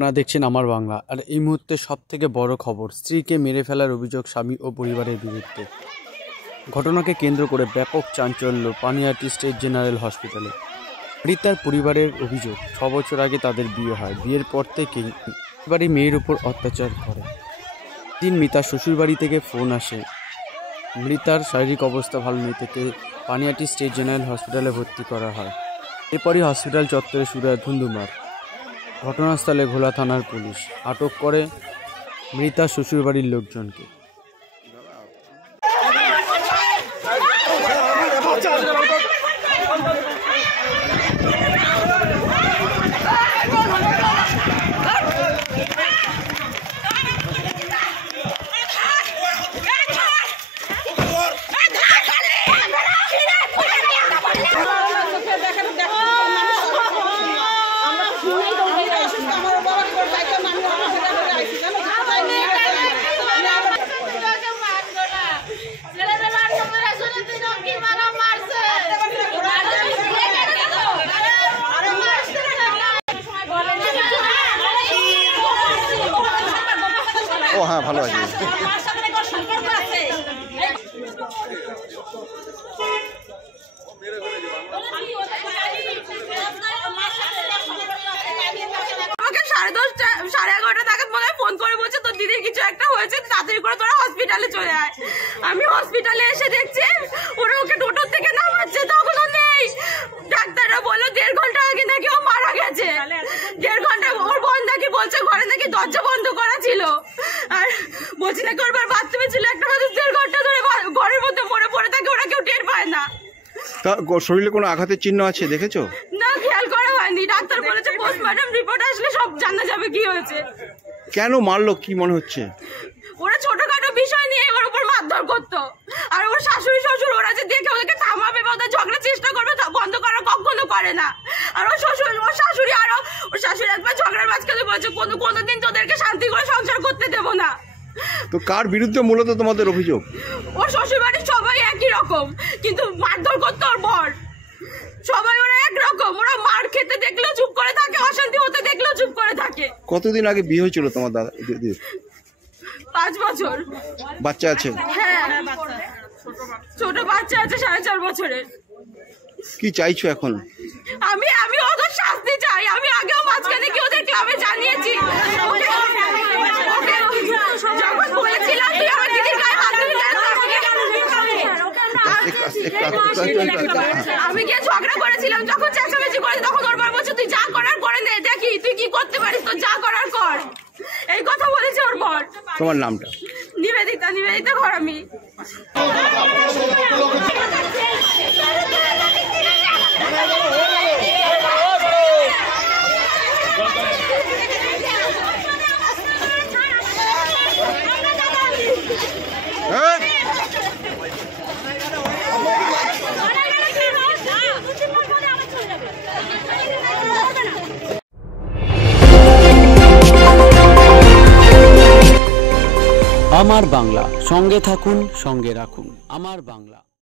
আপনারা দেখছেন আমার বাংলা। আর এই মুহূর্তে সবথেকে বড় খবর, স্ত্রীকে মেরে ফেলার অভিযোগ স্বামী ও পরিবারের বিরুদ্ধে। ঘটনাকে কেন্দ্র করে ব্যাপক চাঞ্চল্য পানিহাটি স্টেট জেনারেল হসপিটালে। মৃতার পরিবারের অভিযোগ, 6 বছর আগে তাদের বিয়ে হয়। বিয়ের পর থেকেই পরিবারে মেয়ের উপর অত্যাচার করে। দিন মৃতার শ্বশুরবাড়ি থেকে ফোন আসে, মৃতার শারীরিক অবস্থা ভালো নেই, থেকে পানিহাটি স্টেট জেনারেল হসপিটালে ভর্তি করা হয়। এরপরই হসপিটাল চত্বরে শুরু হয় ধুন্ধুমার। ঘটনাস্থলে ঘোলা থানার পুলিশ আটক করে মৃতার শ্বশুরবাড়ির লোকজনকে। ও হ্যাঁ, ভালো আছে। সাড়ে 11টা নাগাদ মনে হয় ফোন করে বলছে তোর দিদির কিছু একটা হয়েছে, তাড়াতাড়ি করে তোরা হসপিটালে চলে আয়। আমি হসপিটালে এসে দেখছি ওরা ওকে টোটো থেকে নামাচ্ছে, তখনও নেই। ডাক্তাররা বললো 1.5 ঘন্টা আগে নাকি ও মারা গেছে। 1.5 ঘন্টা ওর বোন নাকি বলছে ঘরে নাকি দরজা বন্ধ করা ছিল, আর বলছি নাকি ওর বাথরুমে ছিল। একটা মানুষ 1.5 ঘন্টা ধরে ঘরের মধ্যে মরে পড়ে থাকে, ওরা কেউ টের পায় না। তা শরীরে কোনো আঘাতের চিহ্ন আছে দেখেছো? না, খেয়াল করা হয়নি। ডাক্তার বলেছে পোস্টমর্টম রিপোর্ট আসলে সব জানা যাবে কি হয়েছে। কেন মারলো কি মনে হচ্ছে? ওরা ছোটখাটো বিষয় নিয়ে ওর উপর মারধর করতো, আর ওর শাশুড়ি শ্বশুর ওরা যে দেখে ওদেরকে থামাবে বা ওদের ঝগড়ার চেষ্টা করবে, বন্ধ করা কখনো করে না। আর ওর শাশুড়ি একবার ঝগড়ার মাঝখানে বলেছে কোনোদিন তোদেরকে শান্তি করে সংসার করতে দেবো না। তো কার বিরুদ্ধে মূলত তোমাদের অভিযোগ? ওর শ্বশুর বাড়ির সবাই একই রকম, কিন্তু মারধর করতো ওর বর। সবাই ওরা একরকম, ওরা মার খেতে দেখলেও চুপ করে থাকে, অশান্তি হতে দেখলেও চুপ করে থাকে। কতদিন আগে বিয়ে হয়েছিল তোমার দাদা? 5 বছর। বাচ্চা আছে? হ্যাঁ, ছোট বাচ্চা আছে 4.5 বছরের। কি চাইছো এখন? আমি ওদের শাস্তি চাই। আমি আগেও মাঝখানে কি ওদের ক্লাবে জানিয়েছি, যখন বলেছিলাম তুই আমার দিদির গায়ে হাত দিবি, আমি গিয়ে ঝগড়া করেছিলাম। যখন চেঁচামেচি করেছি তখন ওর বর বলছে তুই যা করার করে নে, দেখি তুই কি করতে পারিস, তো যা করার কর, এই কথা বলেছে ওর বর। তোমার নামটা? নিবেদিতা ঘরামি। আমার বাংলা, সঙ্গে থাকুন, সঙ্গে রাখুন। আমার বাংলা।